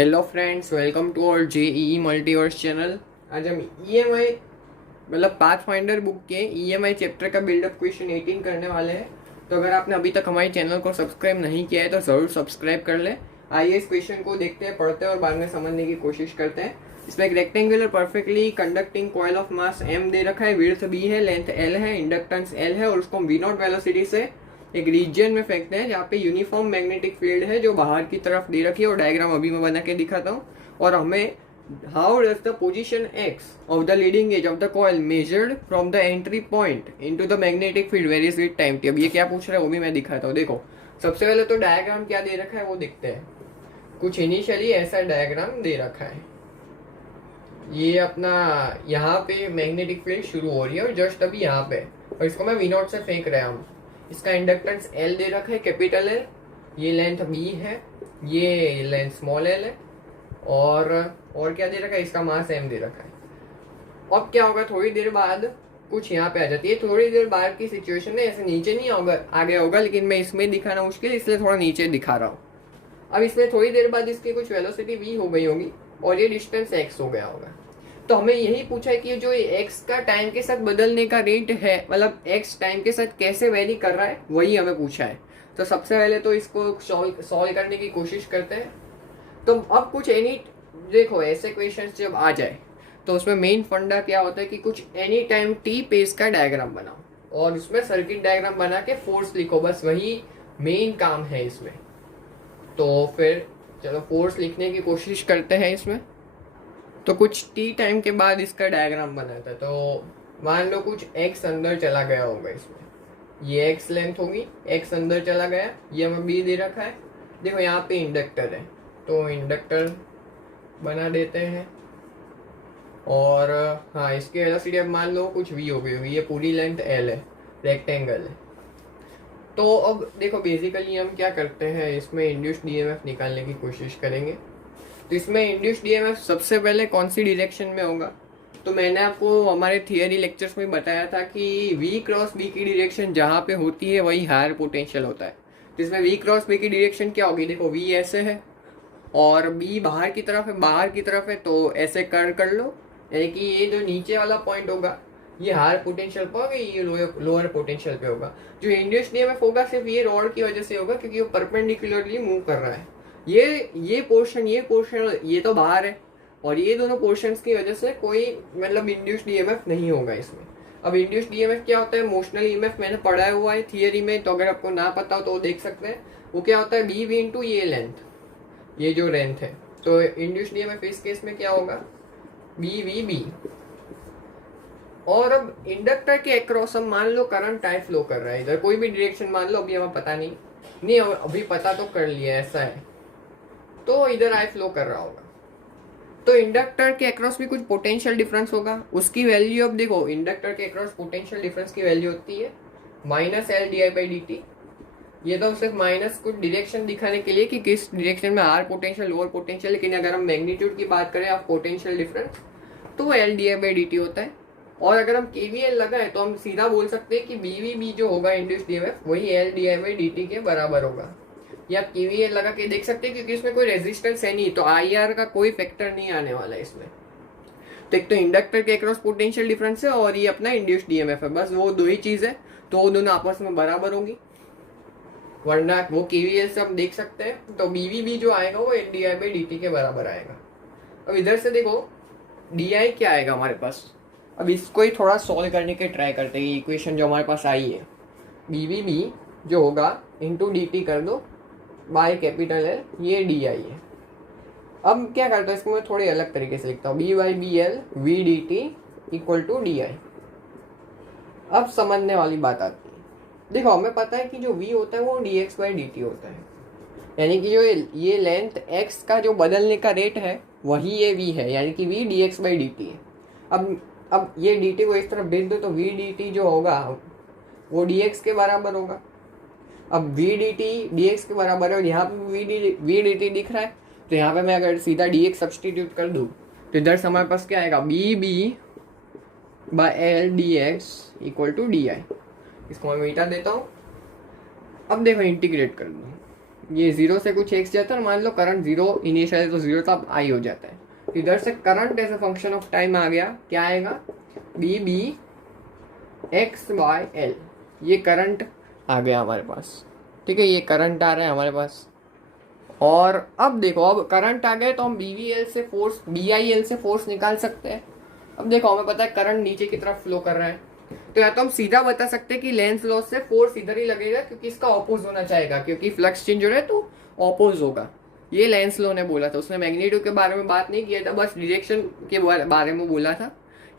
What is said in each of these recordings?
Hello friends, welcome to our JEE multiverse channel. आज हम EMI मतलब पाथ फाइंडर बुक के ईएमआई चैप्टर का बिल्डअप क्वेश्चन 18 करने वाले हैं। तो अगर आपने अभी तक हमारे चैनल को सब्सक्राइब नहीं किया है तो ज़रूर सब्सक्राइब कर लें। आइए इस क्वेश्चन को देखते हैं, पढ़ते हैं और बाद में समझने की कोशिश करते हैं। इसमें एक rectangular perfectly conducting coil of mass m दे रखा है, विड्थ b है, लेंथ l है, इंडक्टेंस l है और उसको हम v0 वेलोसिटी से एक रीजन में फेंकते हैं जहाँ पे यूनिफॉर्म मैग्नेटिक फील्ड है जो बाहर की तरफ दे रखी है, और डायग्राम अभी मैं बना के दिखाता हूँ। और हमें how does the position x of the leading edge of the coil measured from the entry point into the magnetic field varies with time T. अब ये क्या पूछ रहा है वो भी मैं दिखाता हूँ। देखो, सबसे पहले तो डायग्राम क्या दे रखा है वो देखते हैं। कुछ इनिशियली ऐसा डायग्राम दे रखा है। ये अपना यहाँ पे मैग्नेटिक फील्ड शुरू हो रही है और जस्ट अभी यहाँ पे, और इसको मैं v0 से फेंक रहा हूँ। इसका इंडक्टेंस L दे रखा है, कैपिटल L। ये लेंथ B है, ये लेंथ स्मॉल l है, और क्या दे रखा है, इसका मास m दे रखा है। अब क्या होगा, थोड़ी देर बाद कुछ यहाँ पे आ जाती है। थोड़ी देर बाद की सिचुएशन है, ऐसे नीचे नहीं होगा, आगे होगा, लेकिन मैं इसमें दिखाना मुश्किल इसलिए थोड़ा नीचे दिखा रहा हूँ। अब इसमें थोड़ी देर बाद इसकी कुछ वेलोसिटी v हो गई होगी और ये डिस्टेंस x हो गया होगा। तो हमें यही पूछा है कि जो x का टाइम के साथ बदलने का रेट है, मतलब x टाइम के साथ कैसे वेरी कर रहा है, वही हमें पूछा है। तो सबसे पहले तो इसको सॉल्व करने की कोशिश करते हैं। तो अब कुछ देखो, ऐसे क्वेश्चंस जब आ जाए तो उसमें मेन फंडा क्या होता है कि कुछ एनी टाइम t पे इसका डायग्राम बनाओ और उसमें सर्किट डायग्राम बना के फोर्स लिखो, बस वही मेन काम है इसमें। तो फिर चलो फोर्स लिखने की कोशिश करते हैं इसमें। तो कुछ टी टाइम के बाद इसका डायग्राम बना था। तो मान लो कुछ x अंदर चला गया होगा इसमें, ये x लेंथ होगी, x अंदर चला गया, ये हमें b दे रखा है। देखो यहाँ पे इंडक्टर है तो इंडक्टर बना देते हैं। और हाँ, इसकी वेलोसिटी अब मान लो कुछ v हो गई होगी, ये पूरी लेंथ l है, रेक्टेंगल है। तो अब देखो बेसिकली हम क्या करते हैं, इसमें इंड्यूस्ड ईएमएफ निकालने की कोशिश करेंगे। तो इसमें इंड्यूस्ड ईएमएफ सबसे पहले कौन सी डायरेक्शन में होगा, तो मैंने आपको हमारे थियरी लेक्चर्स में बताया था कि v क्रॉस b की डायरेक्शन जहाँ पे होती है वही हायर पोटेंशियल होता है। तो इसमें v क्रॉस b की डायरेक्शन क्या होगी, देखो v ऐसे है और b बाहर की तरफ है, तो ऐसे कर लो, यानी कि ये जो नीचे वाला पॉइंट होगा ये हायर पोटेंशियल पे होगा, ये लोअर पोटेंशियल पे होगा। जो इंड्यूस्ड ईएमएफ होगा सिर्फ ये रॉड की वजह से होगा क्योंकि वो परपेंडिकुलरली मूव कर रहा है। ये पोर्शन ये तो बाहर है, और ये दोनों पोर्शंस की वजह से कोई मतलब इंड्यूस्ड ईएमएफ नहीं होगा इसमें। अब इंड्यूस्ड ईएमएफ क्या होता है, मोशनल ईएमएफ मैंने पढ़ाया हुआ है थियरी में, तो अगर आपको ना पता हो तो देख सकते हैं। वो क्या होता है, बी वी इंटू ये लेंथ, ये जो लेंथ है। तो इंड्यूस्ड ईएमएफ इस केस में क्या होगा, बी वी बी। और अब इंडक्टर के अक्रॉस हम मान लो करंट आई फ्लो कर रहा है, इधर कोई भी डायरेक्शन मान लो, अभी हमें पता नहीं अभी पता तो कर लिया ऐसा है, तो इधर आई फ्लो कर रहा होगा। तो इंडक्टर के अक्रॉस भी कुछ पोटेंशियल डिफरेंस होगा, उसकी वैल्यू अब देखो, इंडक्टर के अक्रॉस पोटेंशियल डिफरेंस की वैल्यू होती है -L/dt। ये तो सिर्फ माइनस कुछ डायरेक्शन दिखाने के लिए कि किस डायरेक्शन में हायर पोटेंशियल लोअर पोटेंशियल, लेकिन अगर हम मैग्नीट्यूड की बात करें ऑफ पोटेंशियल डिफरेंस तो वो L/dt होता है। और अगर हम KVL लगाए तो हम सीधा बोल सकते हैं कि BVB जो होगा इंड्यूस्ड ईएमएफ वही L/dt के बराबर होगा। ये आप KVL लगा के देख सकते हैं क्योंकि इसमें कोई रेजिस्टेंस है नहीं, तो IR का कोई फैक्टर नहीं आने वाला है इसमें। तो एक तो इंडक्टर के अक्रॉस पोटेंशियल डिफरेंस है और ये अपना इंड्यूस्ड ईएमएफ है, बस वो दो ही चीज है, तो वो दोनों आपस में बराबर होंगी, वरना वो KVL से हम देख सकते हैं। तो BVB जो आएगा वो L/dt के बराबर आएगा। अब इधर से देखो DI क्या आएगा हमारे पास, अब इसको ही थोड़ा सॉल्व करने के ट्राई करते हैं। इक्वेशन जो हमारे पास आई है, BVB जो होगा इंटू dt कर दो बाय कैपिटल L, ये DI है। अब क्या करता हूँ, इसको मैं थोड़ी अलग तरीके से लिखता हूँ, B/BL VDT equal to DI। अब समझने वाली बात आती है, देखो हमें पता है कि जो V होता है वो dx/dt होता है, यानी कि जो ये लेंथ x का जो बदलने का रेट है वही ये V है, यानी कि V dx/dt है। अब ये dt को इस तरफ भेज दो तो v dt जो होगा वो dx के बराबर होगा। अब v dt dx के बराबर है और यहाँ पे v dt दिख रहा है, तो यहाँ पे मैं अगर सीधा dx सब्सटीट्यूट कर दूँ तो इधर से हमारे पास क्या आएगा, BB/L dx equal to DI। इसको मैं मिटा देता हूँ। अब देखो इंटीग्रेट कर दूँ, ये 0 से कुछ x जाता है, मान लो करंट 0 इनिशियल है तो 0 तो अब I हो जाता है। इधर से current as a function of time आ गया, क्या आएगा, B B X by L. ये करंट आ गया हमारे पास, ठीक है, ये करंट आ रहा है हमारे पास। और अब देखो, अब करंट आ गया तो हम बी वी एल से फोर्स, बी आई एल से फोर्स निकाल सकते हैं। अब देखो हमें पता है करंट नीचे की तरफ फ्लो कर रहा है, तो या तो हम सीधा बता सकते हैं कि लेंस लॉ से फोर्स इधर ही लगेगा क्योंकि इसका ऑपोज होना चाहेगा, क्योंकि फ्लक्स चेंज हो रहा है तो ऑपोज होगा। ये लेंस लॉ ने बोला था, उसने मैग्नीट्यूड के बारे में बात नहीं किया था, बस डायरेक्शन के बारे में बोला था।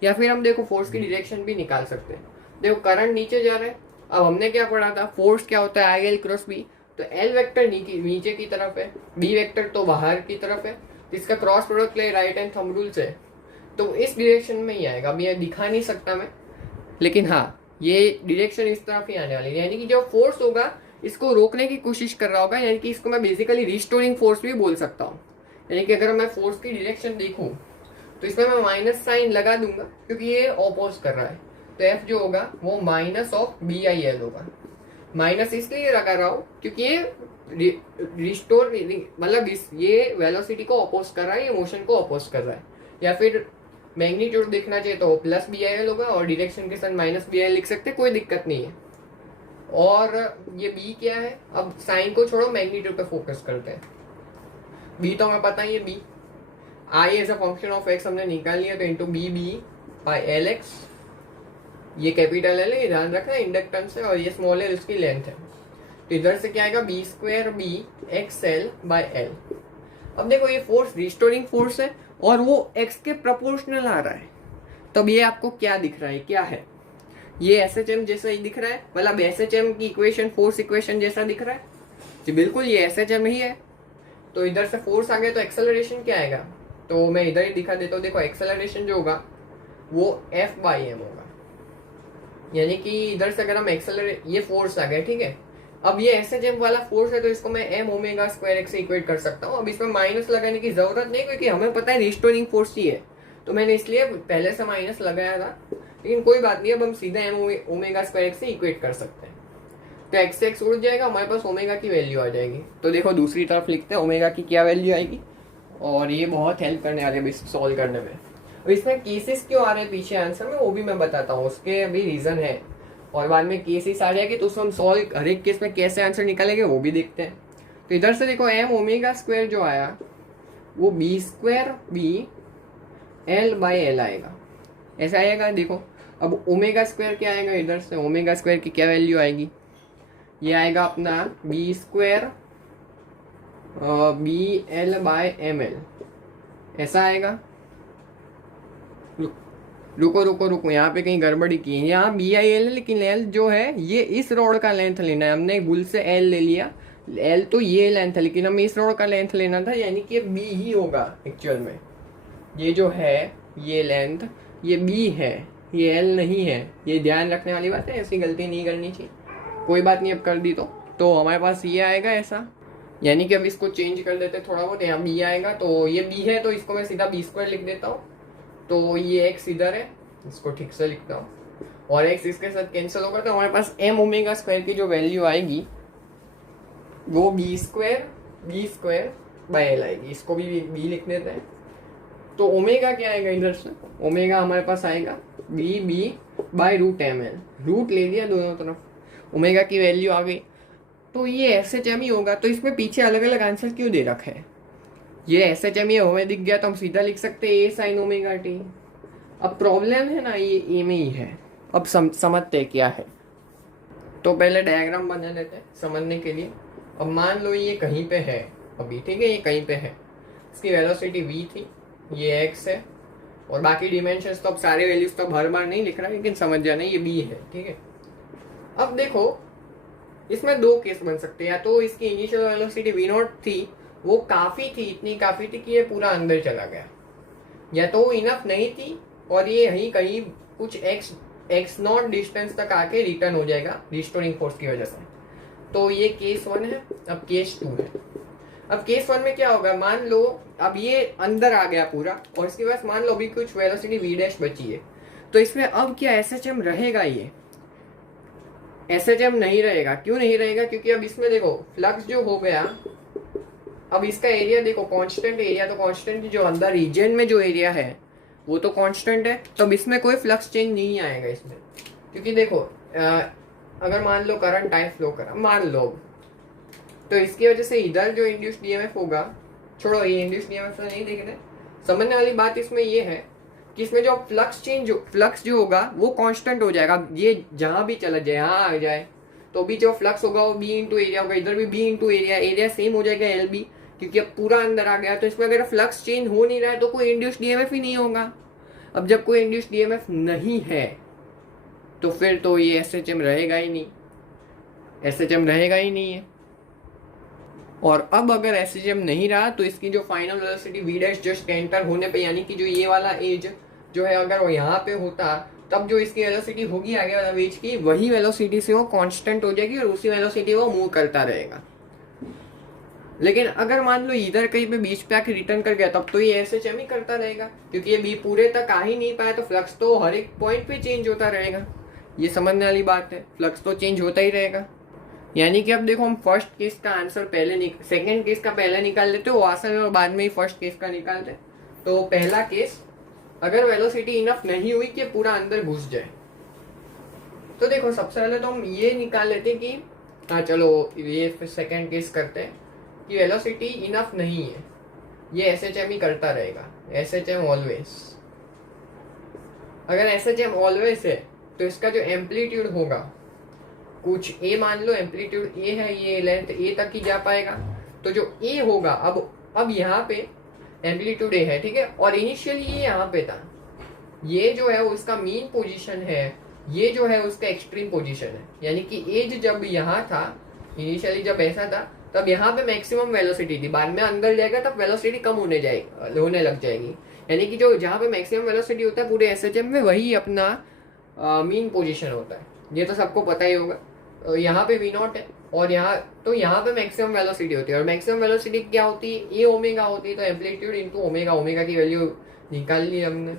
या फिर हम देखो फोर्स की डायरेक्शन भी निकाल सकते हैं। देखो करंट नीचे जा रहा है, अब हमने क्या पढ़ा था, फोर्स क्या होता है, आई एल क्रॉस बी। तो एल वेक्टर नीचे की तरफ है, बी वेक्टर तो बाहर की तरफ है, इसका क्रॉस प्रोडक्ट ले राइट एंड थंब रूल से, तो इस डायरेक्शन में ही आएगा। अब ये दिखा नहीं सकता मैं, लेकिन हाँ ये डायरेक्शन इस तरफ ही आने वाली है, यानी कि जो फोर्स होगा इसको रोकने की कोशिश कर रहा होगा, यानी कि इसको मैं बेसिकली रिस्टोरिंग फोर्स भी बोल सकता हूँ। यानी कि अगर मैं फोर्स की डायरेक्शन देखूँ तो इसमें मैं माइनस साइन लगा दूंगा क्योंकि ये ऑपोज कर रहा है, तो एफ जो होगा वो minus of B I L होगा। माइनस इसलिए लगा रहा हूँ क्योंकि ये रिस्टोर, मतलब ये वेलोसिटी को अपोज कर रहा है, ये मोशन को अपोज कर रहा है। या फिर मैग्नीट्यूड देखना चाहिए तो प्लस बी आई एल होगा और डायरेक्शन के साथ माइनस बी आई एल लिख सकते हैं, कोई दिक्कत नहीं है। और ये बी क्या है, अब साइन को छोड़ो, मैग्नीट्यूड पे फोकस करते हैं। बी तो हमें पता ही है, B I as a function of X हमने निकाल लिया, तो into B B by L X. ये कैपिटल एल है, ध्यान रखना इंडक्टेंस है, और ये स्मॉल एल उसकी लेंथ है। तो इधर से क्या आएगा, B square B X L by L. अब देखो ये फोर्स रिस्टोरिंग फोर्स है और वो एक्स के प्रोपोर्शनल आ रहा है, तब ये आपको क्या दिख रहा है, क्या है, ये एस एच एम जैसा ही दिख रहा है, मतलब एस एच एम की इक्वेशन, फोर्स इक्वेशन जैसा दिख रहा है जी, बिल्कुल ये एस एच एम ही है। तो इधर से फोर्स आ गया तो एक्सेलरेशन क्या आएगा, तो मैं इधर ही दिखा देता हूँ। देखो एक्सेलरेशन जो होगा वो एफ बाई एम होगा, यानी कि इधर से अगर हम एक्सेलरेट, ये फोर्स आ गया, ठीक है। अब ये एस एच एम वाला फोर्स है तो इसको मैं एम ओमेगा स्क्वायर एक्स से इक्वेट कर सकता हूँ। अब इसमें माइनस लगाने की जरूरत नहीं क्योंकि हमें पता है रिस्टोरिंग फोर्स ही है, तो मैंने इसलिए पहले से माइनस लगाया था, लेकिन कोई बात नहीं, अब हम सीधा एम ओमेगा स्क्वायर एक्स से इक्वेट कर सकते हैं। तो एक्स से एक्स उड़ जाएगा, हमारे पास ओमेगा की वैल्यू आ जाएगी। तो देखो दूसरी तरफ लिखते हैं ओमेगा की क्या वैल्यू आएगी, और ये बहुत हेल्प करने वाले है सॉल्व करने में। और इसमें केसेस क्यों आ रहे हैं पीछे आंसर में, वो भी मैं बताता हूँ, उसके अभी रीजन है। और बाद में केसेस आ जाएगी तो उसको हम सॉल्व, हर एक केस में कैसे आंसर निकालेंगे वो भी देखते हैं। तो इधर से देखो एम ओमेगा स्क्वायर जो आया वो B square B L by L आएगा, ऐसा आएगा। देखो अब ओमेगा स्क्वायर क्या आएगा, इधर से ओमेगा स्क्वायर की क्या वैल्यू आएगी, ये आएगा अपना B square B L by M L, ऐसा आएगा। रुको रुको रुको, यहाँ पे कहीं गड़बड़ी की है, यहाँ बी आई एल है लेकिन एल जो है ये इस रोड का लेंथ लेना है, हमने भूल से एल ले लिया, एल तो ये लेंथ है लेकिन हमें इस रोड का लेंथ लेना था, यानी कि बी ही होगा एक्चुअल में। ये जो है ये लेंथ ये बी है, ये एल नहीं है, ये ध्यान रखने वाली बात है, ऐसी गलती नहीं करनी चाहिए। कोई बात नहीं, अब कर दी तो हमारे पास ये आएगा ऐसा, यानी कि अब इसको चेंज कर देते थोड़ा बहुत, यहाँ बी आएगा, तो ये बी है तो इसको मैं सीधा बी स्क्वायर लिख देता हूँ। तो ये एक्स इधर है, इसको ठीक से लिखता हूँ, और एक्स इसके साथ कैंसिल होगा, तो हमारे पास एम ओमेगा स्क्वायर की जो वैल्यू आएगी वो बी स्क्वायर बाय एल आएगी। इसको भी बी लिख देते हैं। तो ओमेगा क्या आएगा, इधर से ओमेगा हमारे पास आएगा B B by root M L, root ले लिया दोनों तरफ, ओमेगा की वैल्यू आ गई, तो ये एस एच एम ही होगा। तो इसमें पीछे अलग अलग आंसर क्यों दे रखा है, ये एस एच एम ही हमें दिख गया तो हम सीधा लिख सकते हैं ए साइन ओमेगा टी। अब प्रॉब्लम है ना ये ए में ही है, अब समझते क्या है। तो पहले डायग्राम बना लेते हैं समझने के लिए। अब मान लो ये कहीं पे है अभी, ठीक है, ये कहीं पे है, इसकी वेलोसिटी v थी, ये x है, और बाकी डिमेंशंस तो अब सारे वैल्यूज तो हर बार नहीं लिख रहा, लेकिन समझ जाना ये b है, ठीक है। अब देखो इसमें दो केस बन सकते हैं, या तो इसकी इनिशियल वेलोसिटी v0 थी, वो काफी थी, इतनी काफी थी कि ये पूरा अंदर चला गया, या तो वो इनफ नहीं थी और ये यहीं कहीं कुछ x0 डिस्टेंस तक आके रिटर्न हो जाएगा रिस्टोरिंग फोर्स की वजह से। तो ये केस 1 है। अब केस 2 है। अब केस 1 में क्या होगा, मान लो अब ये अंदर आ गया पूरा, और इसके बाद मान लो अभी कुछ वेलोसिटी v डैश बची है, तो इसमें अब क्या एस एच एम रहेगा, ये SHM नहीं रहेगा। क्यों नहीं रहेगा? क्योंकि अब इसमें देखो फ्लक्स जो हो गया, अब इसका एरिया देखो कांस्टेंट एरिया, तो कांस्टेंट जो अंदर रीजन में जो एरिया है वो तो कांस्टेंट है, तो अब इसमें कोई फ्लक्स चेंज नहीं आएगा इसमें। क्योंकि देखो अगर मान लो करंट आई फ्लो करा, मान लो, तो इसकी वजह से इधर जो इंड्यूस्ड ईएमएफ होगा, छोड़ो ये इंड्यूस्ड ईएमएफ तो नहीं देख रहे, समझने वाली बात इसमें ये है कि इसमें जो फ्लक्स जो होगा वो कांस्टेंट हो जाएगा। ये जहां भी चला जाए, यहाँ आ जाए तो भी जो फ्लक्स होगा वो बी इंटू एरिया होगा, इधर भी B into area, area same हो जाएगा एल बी, क्योंकि अब पूरा अंदर आ गया। तो इसमें अगर फ्लक्स चेंज हो नहीं रहा है तो कोई इंड्यूस्ड ईएमएफ ही नहीं होगा। अब जब कोई इंड्यूस्ड ईएमएफ नहीं है तो फिर तो ये एसएचएम रहेगा ही नहीं, एसएचएम रहेगा ही नहीं है। और अब अगर एसएचएम नहीं रहा तो इसकी जो final velocity V dash just enter होने पे, यानी कि जो ये वाला एज जो है अगर वो यहाँ पे होता तब जो इसकी वेलोसिटी होगी आगे वाला एज की, वही वेलोसिटी से वो कांस्टेंट हो जाएगी और उसी वेलोसिटी वो मूव करता रहेगा। लेकिन अगर मान लो इधर कहीं पे बीच पे आके रिटर्न कर गया तब तो ये एसएचएम ही करता रहेगा, क्योंकि ये बी पूरे तक आ ही नहीं पाया, तो फ्लक्स तो हर एक पॉइंट पे चेंज होता रहेगा। ये समझने वाली बात है, फ्लक्स तो चेंज होता ही रहेगा। यानी कि अब देखो हम फर्स्ट केस का आंसर सेकंड केस का पहले निकाल लेते हो आंसर और बाद में ही फर्स्ट केस का निकालते। तो पहला केस, अगर वेलोसिटी इनफ नहीं हुई कि पूरा अंदर घुस जाए, तो देखो सबसे पहले तो हम ये निकाल लेते कि हाँ चलो ये सेकंड केस करते हैं कि वेलोसिटी इनफ नहीं है, ये एसएचएम ही करता रहेगा, एसएचएम ऑलवेज। अगर एसएचएम ऑलवेज है तो इसका जो एम्पलीट्यूड होगा कुछ ए, मान लो एम्पलीट्यूड ए है, ये लेंथ ए तक ही जा पाएगा, तो जो ए होगा अब यहाँ पे एम्पलीट्यूड ए है, ठीक है, और इनिशियली ये यहाँ पे था, ये जो है उसका मीन पोजीशन है, ये जो है उसका एक्सट्रीम पोजीशन है। यानी कि एज जब यहाँ था, इनिशियली जब ऐसा था तब यहाँ पे मैक्सिमम वेलोसिटी थी, बाद में अंदर जाएगा तब वेलोसिटी कम होने लग जाएगी। यानी कि जो जहाँ पे मैक्सिमम वेलोसिटी होता है पूरे एसएचएम में, वही अपना मीन पोजीशन होता है, ये तो सबको पता ही होगा। यहाँ पे वी नॉट है और यहाँ पे मैक्सिमम वेलोसिटी होती है, और मैक्सिमम वेलोसिटी क्या होती है, ए ओमेगा होती है, तो एम्पलीट्यूड इंटू ओमेगा, ओमेगा की वैल्यू निकाल ली हमने।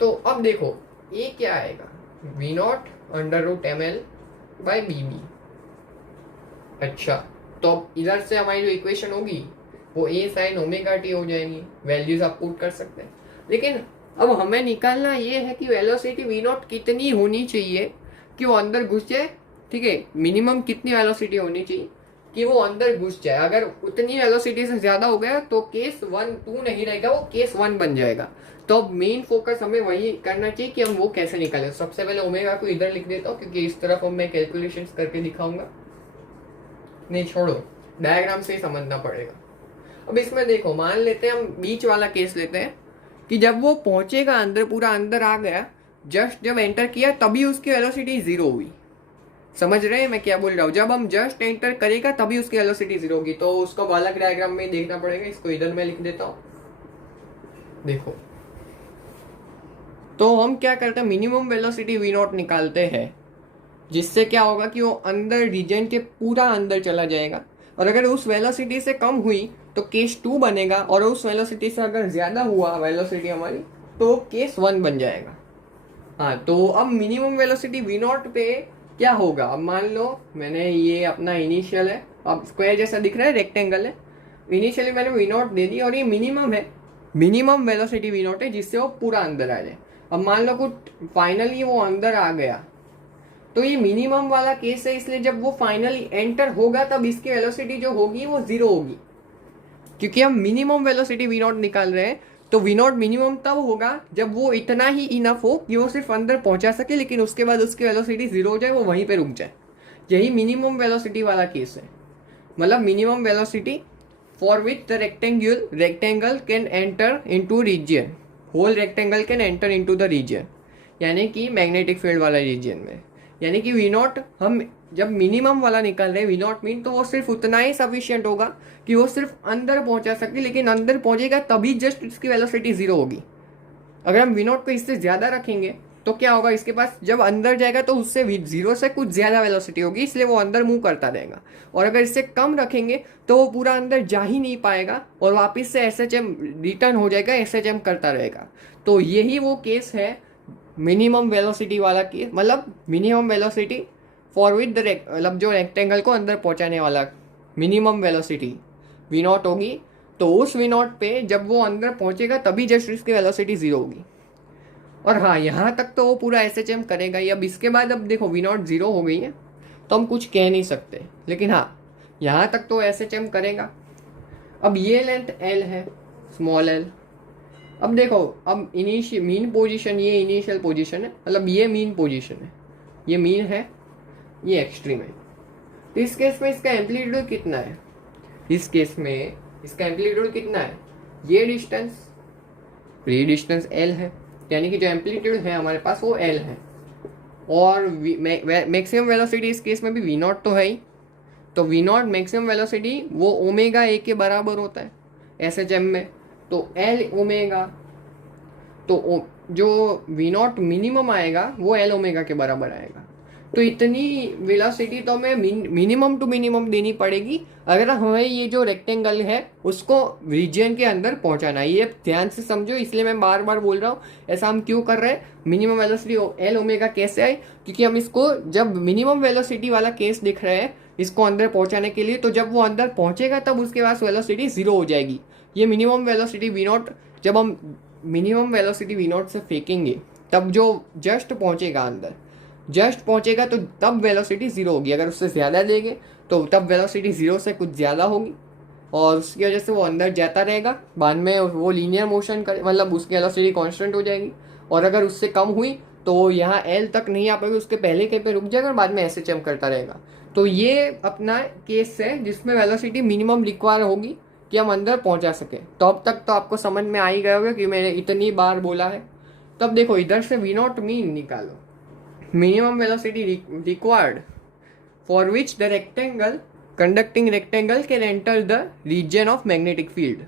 तो अब देखो ए क्या आएगा, V naught under root M L by B B. अच्छा, तो अब इधर से हमारी जो इक्वेशन होगी वो ए साइन ओमेगा टी हो जाएगी, वैल्यूज आप पुट कर सकते हैं। लेकिन अब हमें निकालना ये है कि वेलोसिटी वी नॉट कितनी होनी चाहिए कि वो अंदर घुस जाए, ठीक है, मिनिमम कितनी वेलोसिटी होनी चाहिए कि वो अंदर घुस जाए। अगर उतनी वेलोसिटी से ज्यादा हो गया तो केस 1-2 नहीं रहेगा, वो केस 1 बन जाएगा। तो अब मेन फोकस हमें वही करना चाहिए कि हम वो कैसे निकालें। सबसे पहले ओमेगा को इधर लिख देता हूँ, क्योंकि इस तरफ मैं कैलकुलेशंस करके दिखाऊंगा। नहीं छोड़ो, डायग्राम से ही समझना पड़ेगा। अब इसमें देखो, मान लेते हैं हम बीच वाला केस लेते हैं कि जब वो पहुंचेगा अंदर, पूरा अंदर आ गया, जस्ट जब एंटर किया तभी उसकी वेलोसिटी 0 हुई। समझ रहे हैं मैं क्या बोल रहा हूँ? जब हम जस्ट एंटर करेगा तभी उसकी वेलोसिटी 0 होगी, तो उसको अलग डायग्राम में देखना पड़ेगा। इसको इधर मैं लिख देता हूँ, देखो। तो हम क्या करते हैं, मिनिमम वेलोसिटी वी नॉट निकालते हैं, जिससे क्या होगा कि वो अंदर रीजन के पूरा अंदर चला जाएगा, और अगर उस वेलोसिटी से कम हुई तो केस 2 बनेगा, और उस वेलोसिटी से अगर ज्यादा हुआ वेलोसिटी हमारी तो केस 1 बन जाएगा। हाँ, तो अब मिनिमम वेलोसिटी वी नॉट पे क्या होगा, अब मान लो मैंने ये अपना इनिशियल है, अब स्क्वायर जैसा दिख रहा है, रेक्टेंगल है, इनिशियली मैंने वी नॉट दे दी और ये मिनिमम है, मिनिमम वेलोसिटी वी नॉट है जिससे वो पूरा अंदर आ जाए। अब मान लो कुछ फाइनली वो अंदर आ गया, तो ये मिनिमम वाला केस है, इसलिए जब वो फाइनली एंटर होगा तब इसकी वेलोसिटी जो होगी वो 0 होगी, क्योंकि हम मिनिमम वेलोसिटी वी नॉट निकाल रहे हैं। तो वी नॉट मिनिमम तब होगा जब वो इतना ही इनफ हो कि वो सिर्फ अंदर पहुंचा सके, लेकिन उसके बाद उसकी वेलोसिटी 0 हो जाए, वो वहीं पे रुक जाए। यही मिनिमम वेलोसिटी वाला केस है, मतलब minimum velocity for which the rectangle can enter into region, whole rectangle can enter into the region, यानी कि मैग्नेटिक फील्ड वाला रीजन में। यानी कि वी नॉट हम जब मिनिमम वाला निकाल रहे हैं, वी नॉट मीन, तो वो सिर्फ उतना ही सफिशिएंट होगा कि वो सिर्फ अंदर पहुंचा सके, लेकिन अंदर पहुंचेगा तभी जस्ट इसकी वेलोसिटी 0 होगी। अगर हम वी नॉट को इससे ज्यादा रखेंगे तो क्या होगा, इसके पास जब अंदर जाएगा तो उससे 0 से कुछ ज्यादा वेलोसिटी होगी, इसलिए वो अंदर मूव करता रहेगा। और अगर इससे कम रखेंगे तो वो पूरा अंदर जा ही नहीं पाएगा और वापिस से एसएचएम रिटर्न हो जाएगा, एसएचएम करता रहेगा। तो यही वो केस है मिनिमम वेलोसिटी वाला केस, मतलब minimum velocity for with the मतलब जो रेक्टेंगल को अंदर पहुंचाने वाला मिनिमम वेलोसिटी वी नॉट होगी, तो उस वी नॉट पे जब वो अंदर पहुंचेगा तभी जस्ट इसकी वेलोसिटी जीरो होगी। और हाँ, यहाँ तक तो वो पूरा एसएचएम करेगा ही। अब इसके बाद अब देखो वी नॉट जीरो हो गई है तो हम कुछ कह नहीं सकते, लेकिन हाँ यहाँ तक तो एसएचएम करेगा। अब ये लेंथ एल है, स्मॉल एल। अब देखो, अब इनिशियल मीन पोजीशन, ये इनिशियल पोजीशन है, मतलब ये मीन पोजीशन है, ये मीन है, ये एक्सट्रीम है। तो इस केस में इसका एम्पलीट्यूड कितना है? इस केस में इसका एम्पलीट्यूड कितना है? ये डिस्टेंस, ये डिस्टेंस एल है, यानी कि जो एम्पलीट्यूड है हमारे पास वो एल है। और मैक्सिमम वेलोसिटी इस केस में भी वी नॉट तो है ही, तो वी नॉट मैक्सिमम वेलोसिटी वो ओमेगा ए के बराबर होता है एस एच एम में, तो एल ओमेगा, तो जो वी नॉट मिनिमम आएगा वो एल ओमेगा के बराबर आएगा। तो इतनी वेलोसिटी तो हमें मिनिमम टू मिनिमम देनी पड़ेगी अगर हमें ये जो रेक्टेंगल है उसको रीजन के अंदर पहुंचाना है। ये ध्यान से समझो, इसलिए मैं बार बार बोल रहा हूँ ऐसा हम क्यों कर रहे हैं। मिनिमम वेलोसिटी एल ओमेगा कैसे आए? क्योंकि हम इसको जब मिनिमम वेलोसिटी वाला केस दिख रहे हैं इसको अंदर पहुंचाने के लिए, तो जब वो अंदर पहुंचेगा तब उसके पास वेलोसिटी जीरो हो जाएगी। ये मिनिमम वेलोसिटी वी नॉट, जब हम मिनिमम वेलोसिटी वी नॉट से फेंकेंगे तब जो जस्ट पहुंचेगा अंदर, जस्ट पहुंचेगा तो तब वेलोसिटी जीरो होगी। अगर उससे ज़्यादा देंगे तो तब वेलोसिटी जीरो से कुछ ज़्यादा होगी और उसकी वजह से वो अंदर जाता रहेगा। बाद में वो लीनियर मोशन करे, मतलब उसकी वेलोसिटी कांस्टेंट हो जाएगी। और अगर उससे कम हुई तो वो यहाँ एल तक नहीं आ पाएगी, उसके पहले कहीं पे रुक जाएगा और बाद में एसएचएम करता रहेगा। तो ये अपना केस है जिसमें वेलोसिटी मिनिमम रिक्वायर होगी कि हम अंदर पहुंचा सकें। तो अब तक तो आपको समझ में आ ही गया होगा कि मैंने इतनी बार बोला है। तब देखो इधर से वी नॉट मीन निकालो, minimum velocity required for which the rectangle conducting rectangle can enter the region of magnetic field।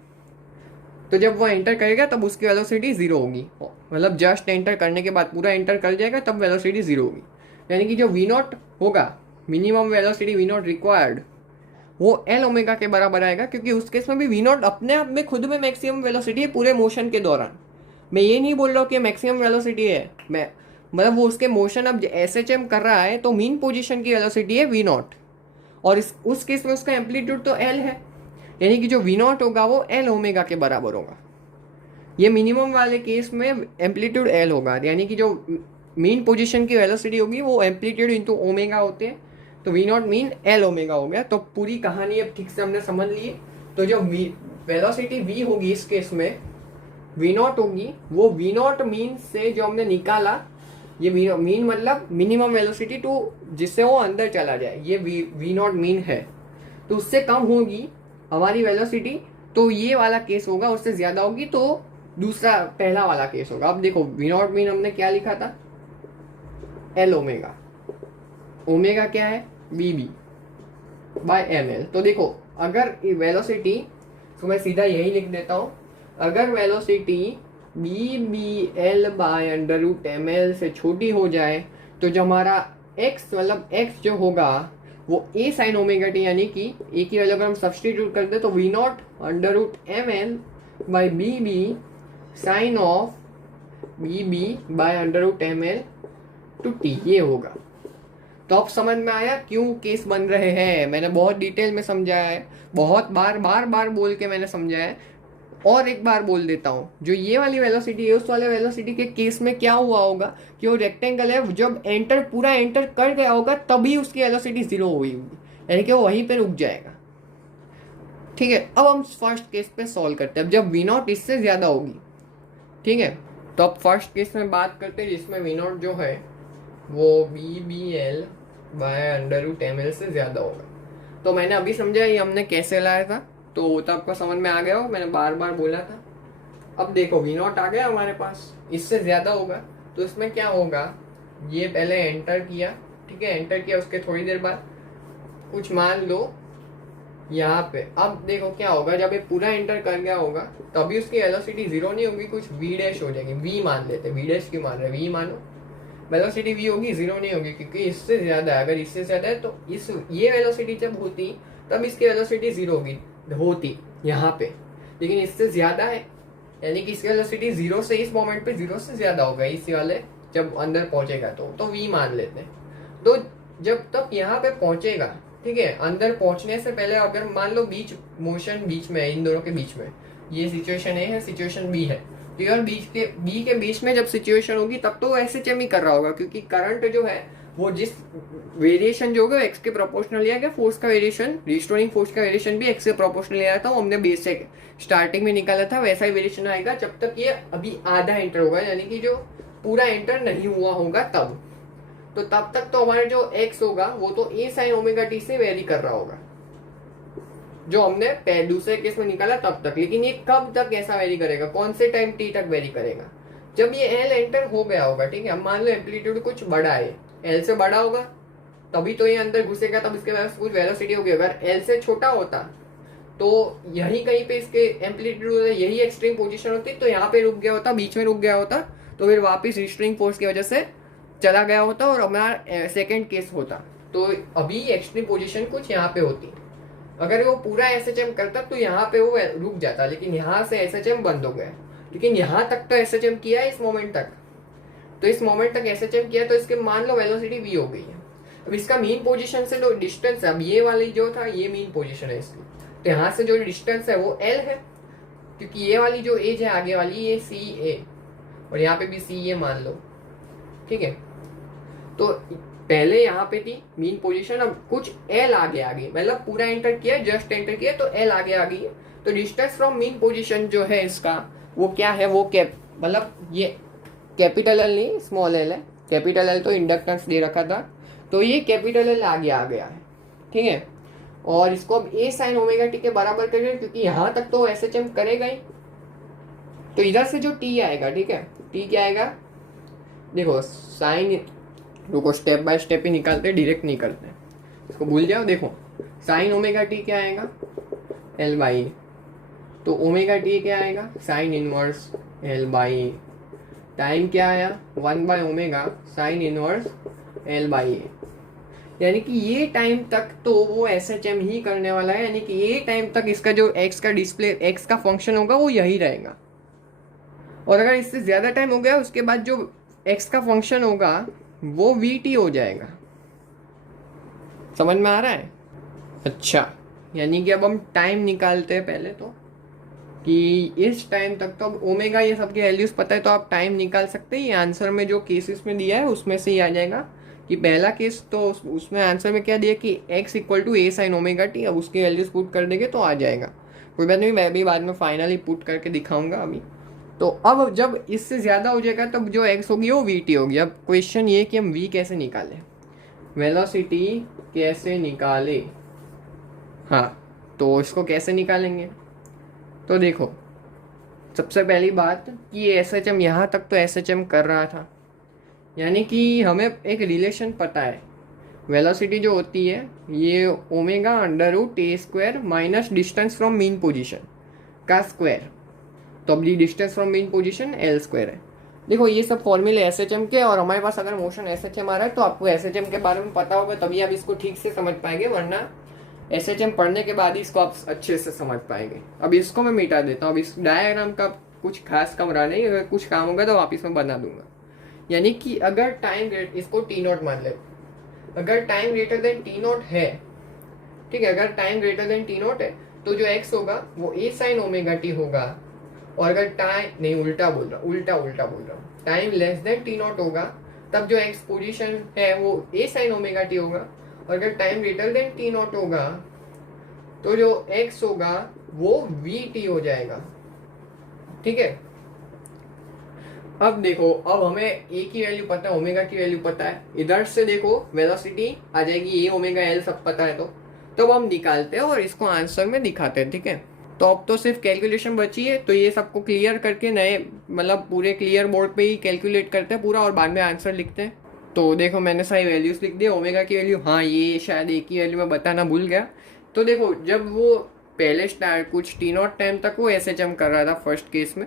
तो जब वो एंटर करेगा तब उसकी वेलोसिटी जीरो होगी, मतलब जस्ट एंटर करने के बाद पूरा एंटर कर जाएगा तब वेलोसिटी जीरो होगी। यानी कि जो वी नॉट होगा, minimum velocity V naught required, वो एल ओमेगा के बराबर आएगा। क्योंकि उस केस में भी वी नॉट अपने आप में खुद में मैक्सिमम वेलोसिटी है पूरे मोशन के दौरान। मैं ये नहीं बोल रहा हूँ कि मैक्सिमम वेलोसिटी है, मैं मतलब वो उसके मोशन अब एस एच एम कर रहा है तो मीन पोजीशन की वेलोसिटी है वी नॉट, और उस केस में उसका एम्पलीट्यूड तो एल है, यानी कि जो वी नॉट होगा वो एल ओमेगा के बराबर होगा। ये मिनिमम वाले केस में एम्पलीट्यूड एल होगा, यानी कि जो मीन पोजीशन की वेलोसिटी होगी वो एम्पलीट्यूड इंटू ओमेगा होते हैं, तो we naught mean L omega हो गया। तो पूरी कहानी अब ठीक से हमने समझ ली। तो जो वेलोसिटी वी होगी इस केस में वी नॉट होगी, वो वी नॉट मीन से जो हमने निकाला, ये मीन मतलब मिनिमम वेलोसिटी टू जिससे वो अंदर चला जाए, ये वी नॉट मीन है, तो उससे कम होगी हमारी वेलोसिटी तो ये वाला केस होगा, उससे ज़्यादा होगी तो दूसरा पहला वाला केस होगा। अब देखो वी नॉट मीन हमने क्या लिखा था, एल ओमेगा, ओमेगा क्या है, V B by M L. तो देखो अगर वेलोसिटी, तो मैं सीधा यही लिख देता हूँ, अगर velocity B B L by under root M L से छोटी हो जाए तो जो हमारा एक्स मतलब एक्स जो होगा वो ए साइन ओमेगा टी, यानी कि ए की वैल्यू अगर हम सब्सटीट्यूट कर दे तो we naught under root M L by B B sine of B B by under root M L to T, ये होगा। तो अब समझ में आया क्यों केस बन रहे हैं। मैंने बहुत डिटेल में समझाया है, बहुत बार बोल के मैंने समझाया है। और एक बार बोल देता हूँ, जो ये वाली वेलोसिटी है उस वाले वेलोसिटी के केस में क्या हुआ होगा कि वो रेक्टेंगल है जब पूरा एंटर कर गया होगा तभी उसकी वेलोसिटी जीरो हुई होगी, यानी कि वो वहीं पे रुक जाएगा। ठीक है, अब हम फर्स्ट केस पे सॉल्व करते हैं, जब वी नॉट इससे ज़्यादा होगी। ठीक है, तो अब फर्स्ट केस में बात करते हैं जिसमें वी नॉट जो है वो B B L by under root M L से ज़्यादा होगा। तो मैंने अभी समझा ये हमने कैसे लाया था, तो तब आपको समझ में आ गया हो, मैंने बार बोला था। अब देखो वी नॉट आ गया हमारे पास, इससे ज़्यादा होगा तो इसमें क्या होगा, ये पहले एंटर किया, ठीक है, एंटर किया, उसके थोड़ी देर बाद कुछ मान लो यहाँ पे। अब देखो क्या होगा, जब ये पूरा एंटर कर गया होगा तभी उसकी वेलोसिटी जीरो नहीं होगी, कुछ वी डैश हो जाएगी, वी मान लेते, वी डैश क्यों मान रहे, वी मानो, वेलोसिटी वी होगी, जीरो नहीं होगी क्योंकि इससे ज़्यादा है। अगर इससे ज़्यादा है तो ये वेलोसिटी जब होती तब इसकी वेलोसिटी जीरो होगी, होती यहाँ पे, लेकिन इससे ज़्यादा है यानी कि इसकी वेलोसिटी 0 से इस मोमेंट पे 0 से ज्यादा होगा इसी वाले, जब अंदर पहुंचेगा तो v मान लेते हैं। तो जब तक यहाँ पे पहुंचेगा, ठीक है, अंदर पहुंचने से पहले अगर मान लो बीच मोशन बीच में है, इन दोनों के बीच में, ये सिचुएशन ए है, सिचुएशन बी है, तो यार बी के बीच में जब सिचुएशन होगी तब तो वो ऐसे चेम ही कर रहा होगा, क्योंकि करंट जो है वो जिस वेरिएशन जो होगा एक्स के प्रोपोर्शनल लिया गया, फोर्स का वेरिएशन, रिस्टोरिंग फोर्स का वेरिएशन भी एक्स के प्रोपोर्शनल लिया था, वो हमने बेस से स्टार्टिंग में निकाला था, वैसा ही वेरिएशन आएगा जब तक ये अभी आधा एंटर होगा, यानी कि जो पूरा एंटर नहीं हुआ होगा तब। तो तब तक तो हमारे जो एक्स होगा वो तो ए साइन ओमेगा टी से वेरी कर रहा होगा, जो हमने दूसरे केस में निकाला तब तक। लेकिन ये कब तक ऐसा वेरी करेगा, कौन से टाइम टी तक वेरी करेगा, जब ये एल एंटर हो गया होगा, ठीक है। अब मान लो एम्पलीट्यूड कुछ बड़ा है, एल से बड़ा होगा तभी तो ये अंदर घुसेगा, तब इसके पास कुछ वेलोसिटी होगी। अगर एल से छोटा होता तो यही कहीं पे इसके एम्पलीट्यूड, यही एक्सट्रीम पोजीशन होती, तो यहाँ पे रुक गया होता, बीच में रुक गया होता, तो फिर वापस रिस्ट्रिंग फोर्स की वजह से चला गया होता और हमारा सेकंड केस होता। तो अभी एक्सट्रीम पोजीशन कुछ यहाँ पे होती, अगर वो पूरा एसएचएम करता तो यहाँ पे वो रुक जाता, लेकिन यहाँ से एसएचएम बंद हो गया। लेकिन यहाँ तक तो एसएचएम किया है, इस मोमेंट तक, तो इस मोमेंट तक एसएचएम किया, तो इसके मान लो वेलोसिटी v हो गई है। अब इसका मीन पोजीशन से जो डिस्टेंस है, अब ये वाली जो था ये मीन पोजीशन है इसकी, तो यहाँ से जो डिस्टेंस है वो l है, क्योंकि ये वाली जो एज है आगे वाली ये सी ए, और यहाँ पे भी सी ए मान लो, ठीक है। तो पहले यहाँ पे थी मीन पोजीशन, अब कुछ एल आगे आ गई, मतलब पूरा एंटर किया, जस्ट एंटर किया तो एल आगे आ गई है। तो डिस्टेंस फ्रॉम मीन पोजीशन जो है इसका वो क्या है, वो मतलब ये कैपिटल एल नहीं स्मॉल एल है, कैपिटल एल तो इंडक्टेंस दे रखा था, तो ये कैपिटल एल आगे आ गया है, ठीक है। और इसको अब ए साइन ओमेगा टी के बराबर करेंगे, क्योंकि यहाँ तक तो एसएचएम करेगा ही, तो इधर से जो टी आएगा, ठीक है, टी क्या आएगा, देखो साइन, रुको स्टेप बाय स्टेप ही निकालते, डायरेक्ट नहीं करते, इसको भूल जाओ। देखो साइन ओमेगा टी क्या आएगा, एल बाई, तो ओमेगा टी क्या आएगा, sine inverse L by, time क्या आया 1 by omega sine inverse L by A, यानी कि ये टाइम तक तो वो एसएचएम ही करने वाला है, यानी कि ये टाइम तक इसका जो एक्स का डिस्प्ले, एक्स का फंक्शन होगा वो यही रहेगा। और अगर इससे ज्यादा टाइम हो गया उसके बाद जो एक्स का फंक्शन होगा वो वी टी हो जाएगा। समझ में आ रहा है? अच्छा, यानी कि अब हम टाइम निकालते हैं पहले तो, कि इस टाइम तक तो अब ओमेगा ये सबके वैल्यूज पता है, तो आप टाइम निकाल सकते हैं। ये आंसर में जो केसेस में दिया है उसमें से ही आ जाएगा कि पहला केस तो उसमें आंसर में क्या दिया कि x equal to A sine omega T, अब उसकी वैल्यूज पुट कर देंगे तो आ जाएगा। कोई बात नहीं, मैं भी बाद में फाइनली पुट करके दिखाऊंगा अभी। तो अब जब इससे ज़्यादा हो जाएगा तब जो x होगी वो वी टी होगी। अब क्वेश्चन ये कि हम v कैसे निकालें, वेलोसिटी कैसे निकाले। हाँ, तो इसको कैसे निकालेंगे, तो देखो सबसे पहली बात कि एस एच एम यहाँ तक तो एस एच एम कर रहा था, यानी कि हमें एक रिलेशन पता है, वेलोसिटी जो होती है ये omega under root A square minus distance from mean position का स्क्वायर, तो अब ये distance from mean position L square है। देखो ये सब फॉर्मूले एस एच एम के, और हमारे पास अगर मोशन एस एच एम आ रहा है तो आपको एस एच एम के बारे में पता होगा, तभी आप इसको ठीक से समझ पाएंगे, वरना एस एच एम पढ़ने के बाद ही इसको आप अच्छे से समझ पाएंगे। अब इसको मैं मिटा देता हूँ, अब इस डायग्राम का कुछ खास काम रहा नहीं, अगर कुछ काम होगा तो वापिस मैं बना दूंगा। यानी कि अगर टाइम ग्रेट, इसको टी नॉट मान ले, अगर time greater than T not है, ठीक है, अगर time greater than T not है तो जो एक्स होगा वो ए साइन ओमेगा टी होगा, और अगर टाइम नहीं, उल्टा बोल रहा हूँ, time less than T not होगा तब जो एक्स पोजीशन है वो ए साइन ओमेगा टी होगा, और अगर time greater than T not होगा तो जो एक्स होगा वो वी टी हो जाएगा, ठीक है। अब देखो, अब हमें ए की वैल्यू पता है, ओमेगा की वैल्यू पता है, इधर से देखो वेलोसिटी आ जाएगी, ए ओमेगा एल सब पता है, तो हम निकालते हैं और इसको आंसर में दिखाते हैं, ठीक है। तो अब तो सिर्फ कैलकुलेशन बची है, तो ये सबको क्लियर करके नए मतलब पूरे क्लियर बोर्ड पे ही कैलकुलेट करते हैं पूरा, और बाद में आंसर लिखते हैं। तो देखो मैंने सारी वैल्यूज लिख दी। ओमेगा की वैल्यू, हाँ ये शायद ए की वैल्यू मैं बताना भूल गया। तो देखो जब वो पहले स्टार्ट कुछ टी नॉट टाइम तक वो एस एच एम कर रहा था फर्स्ट केस में,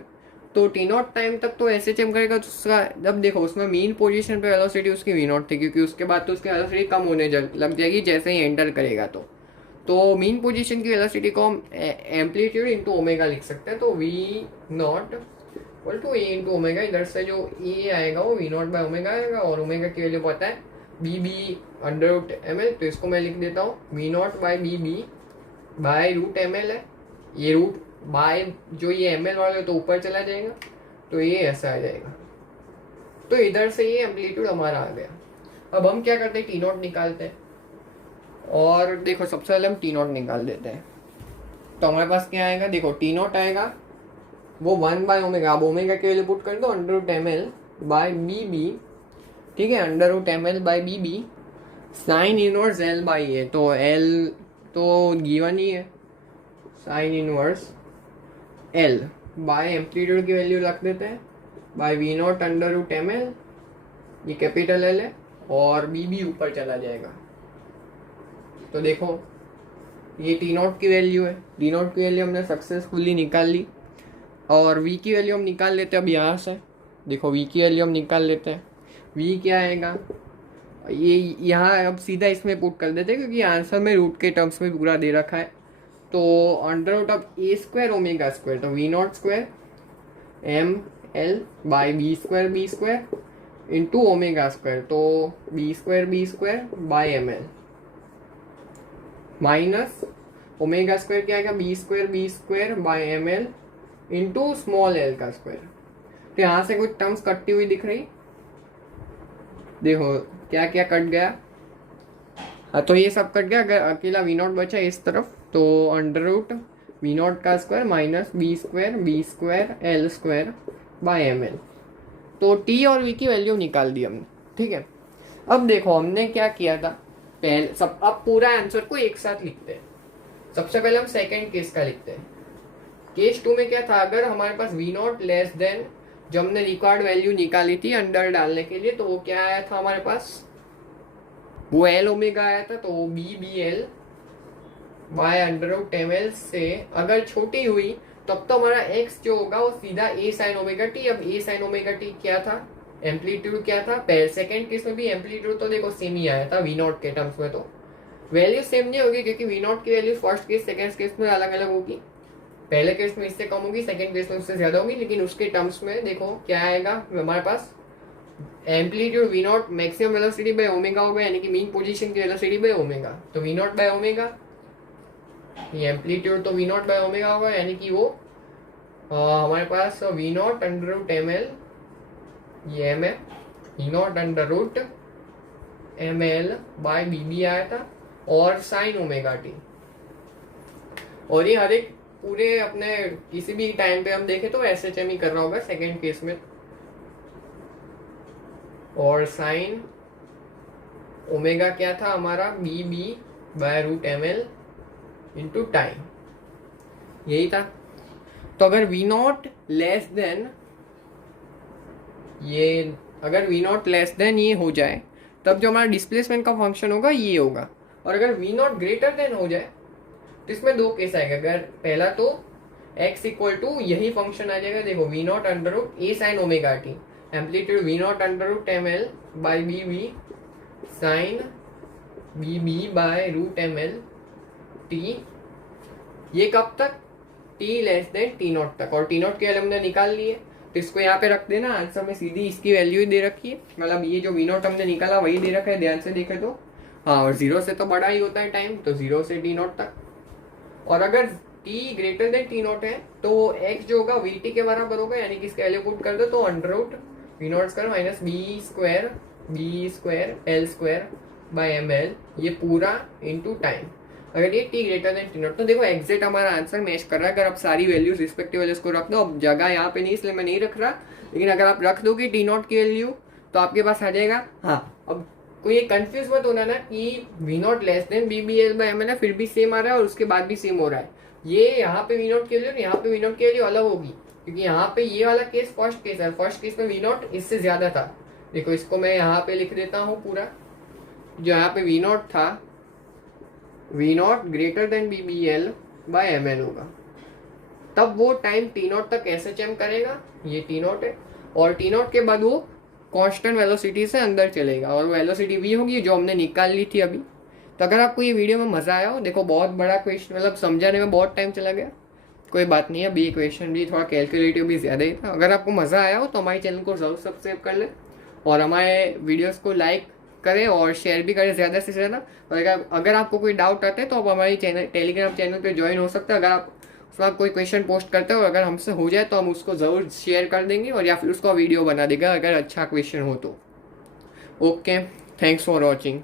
तो टी नॉट टाइम तक तो एस एच एम करेगा, तो उसका जब देखो उसमें मीन पोजीशन पे वेलोसिटी उसकी वी नॉट थी, क्योंकि उसके बाद तो उसकी वेलोसिटी कम होने लग जाएगी जैसे ही एंटर करेगा। तो तो मीन पोजीशन की वेलोसिटी को हम एम्पलीट्यूड इंटू ओमेगा लिख सकते हैं। तो we naught equal to A into omega, इधर से जो ए आएगा वो वी नॉट बाय ओमेगा आएगा, और ओमेगा की वैल्यू पता है B B under root M L. तो इसको मैं लिख देता हूँ V naught by B B by root M L है। ये रूट बाय जो ये एम एल वाला है तो ऊपर चला जाएगा, तो ये ऐसा आ जाएगा। तो इधर से ये एम्पलीट्यूड हमारा आ गया। अब हम क्या करते हैं, टी नॉट निकालते हैं। और देखो सबसे पहले हम टी नॉट निकाल देते हैं। तो हमारे पास क्या आएगा, देखो टी नॉट आएगा वो 1 बाय ओमेगा। अब ओमेगा के वैल्यू पुट कर दो under root M L by B B, ठीक है, under root M L by B B sine inverse L by A. तो एल तो गिवन ही है, sine inverse L by amplitude की वैल्यू रख देते हैं by V naught under root M L, ये कैपिटल एल है, और बी बी ऊपर चला जाएगा। तो देखो ये टी नॉट की वैल्यू है, टी नॉट की वैल्यू हमने सक्सेसफुली निकाल ली। और वी की वैल्यू हम निकाल लेते हैं अब यहाँ से। देखो वी की वैल्यू हम निकाल लेते हैं, वी क्या आएगा, ये यहाँ अब सीधा इसमें पुट कर देते हैं क्योंकि आंसर में रूट के टर्म्स में पूरा दे रखा है। तो under root of A square omega square, तो we naught square M L by B square into omega square, तो B square by M L minus omega square क्या आएगा, B square by M L into small L का square. तो यहाँ से कुछ terms कटती हुई दिख रही, देखो क्या क्या कट गया। हाँ तो ये सब कट गया, अगर अकेला वी नॉट बचा इस तरफ तो अंडर रूट वी नॉट का square minus B square L square by M L. तो टी और वी की वैल्यू निकाल दी हमने, ठीक है। अब देखो हमने क्या किया था पहले, सब अब पूरा आंसर को एक साथ लिखते हैं। सबसे पहले हम सेकेंड केस का लिखते हैं। केस 2 में क्या था, अगर हमारे पास वी नॉट लेस देन जो हमने रिक्वायर्ड वैल्यू निकाली थी अंडर डालने के लिए, तो वो क्या आया था हमारे पास, वो एल ओमेगा आया था। तो B B L by under root M L से अगर छोटी हुई तब तो हमारा एक्स जो होगा वो सीधा ए साइन ओमेगा टी। अब ए साइन ओमेगा टी क्या था, एम्पलीट्यूड क्या था, पहले सेकेंड केस में भी एम्पलीट्यूड तो देखो सेम ही आया था वी नॉट के टर्म्स में। तो वैल्यू सेम नहीं होगी क्योंकि वी नॉट की value first case second case में अलग अलग होगी। पहले केस में इससे कम होगी, सेकेंड केस में उससे ज्यादा होगी, लेकिन उसके टर्म्स में देखो क्या आएगा हमारे पास, amplitude we naught maximum velocity by omega होगा, यानी कि मीन पोजीशन की वेलोसिटी बाय ओमेगा। तो वी नॉट बाय ओमेगा, ये एम्पलीट्यूड तो वी नॉट बाय ओमेगा होगा, यानी कि वो हमारे पास v naught under root M L, ये एम है, v naught under root M L by B B आया था, और साइन ओमेगा टी। और ये हर एक पूरे अपने किसी भी टाइम पे हम देखें तो एस एच एम ही कर रहा होगा सेकेंड केस में। और साइन ओमेगा क्या था हमारा, B B by root M L into time, यही था। तो अगर वी नॉट लेस देन ये, अगर वी नॉट लेस देन ये हो जाए तब जो हमारा डिस्प्लेसमेंट का फंक्शन होगा ये होगा। और अगर वी नॉट ग्रेटर देन हो जाए तो इसमें दो केस आएगा। अगर पहला तो x इक्वल टू यही फंक्शन आ जाएगा, देखो V naught under root A sine omega T, amplitude we naught under root M L by B B sine B B by root M L T. ये कब तक, T less than T naught तक। और T not की value हमने निकाल ली है तो इसको यहाँ पे रख देना, आंसर में सीधी इसकी वैल्यू ही दे रखी है, मतलब ये जो वी नॉट हमने निकाला वही दे रखा है, ध्यान से देखे तो। हाँ, और 0 से तो बड़ा ही होता है टाइम, तो 0 से टी नॉट तक। और अगर t greater than T not है तो x जो होगा वी टी के बराबर होगा, यानी कि इसका वैल्यू पुट कर दो तो under root V naught square minus B square L square by M L, ये पूरा इंटू टाइम। अगर ये t greater than T naught, तो देखो एग्जैक्ट हमारा आंसर मैच कर रहा है। अगर आप सारी वैल्यूज रिस्पेक्टिव वैल्यूज को रख दो, अब जगह यहाँ पे नहीं इसलिए मैं नहीं रख रहा, लेकिन अगर आप रख दोगे टी नॉट की वैल्यू तो आपके पास आ जाएगा। हाँ, अब कोई ये कंफ्यूज मत होना ना कि V naught less than B B L by M L फिर भी सेम आ रहा है और उसके बाद भी सेम हो रहा है। ये यहाँ पे वी नॉट की वैल्यू, यहाँ पे वी नॉट की वैल्यू अलग होगी, क्योंकि यहाँ पे ये वाला केस फर्स्ट केस है, फर्स्ट केस में वी नॉट इससे ज्यादा था। देखो इसको मैं यहाँ पे लिख देता हूँ पूरा, जो यहाँ पे वी नॉट था, V naught greater than B B L by M L होगा, तब वो टाइम टी नॉट तक एस एच एम करेगा, ये टी नॉट है, और टी नॉट के बाद वो कांस्टेंट वेलोसिटी से अंदर चलेगा, और वेलोसिटी वी होगी जो हमने निकाल ली थी अभी। तो अगर आपको ये वीडियो में मज़ा आया हो, देखो बहुत बड़ा क्वेश्चन, मतलब समझाने में बहुत टाइम चला गया, कोई बात नहीं है, बी क्वेश्चन भी थोड़ा कैलकुलेटिव भी ज़्यादा ही था। अगर आपको मज़ा आया हो तो हमारे चैनल को ज़रूर सब्सक्राइब कर लें और हमारे वीडियोस को लाइक करें और शेयर भी करें ज़्यादा से ज़्यादा। और अगर आपको कोई डाउट आता है तो आप हमारी टेलीग्राम चैनल पे ज्वाइन हो सकते हैं। अगर आप उसमें कोई क्वेश्चन पोस्ट करते हो, अगर हमसे हो जाए तो हम उसको ज़रूर शेयर कर देंगे और या फिर उसका वीडियो बना देगा अगर अच्छा क्वेश्चन हो तो। Okay, thanks for watching.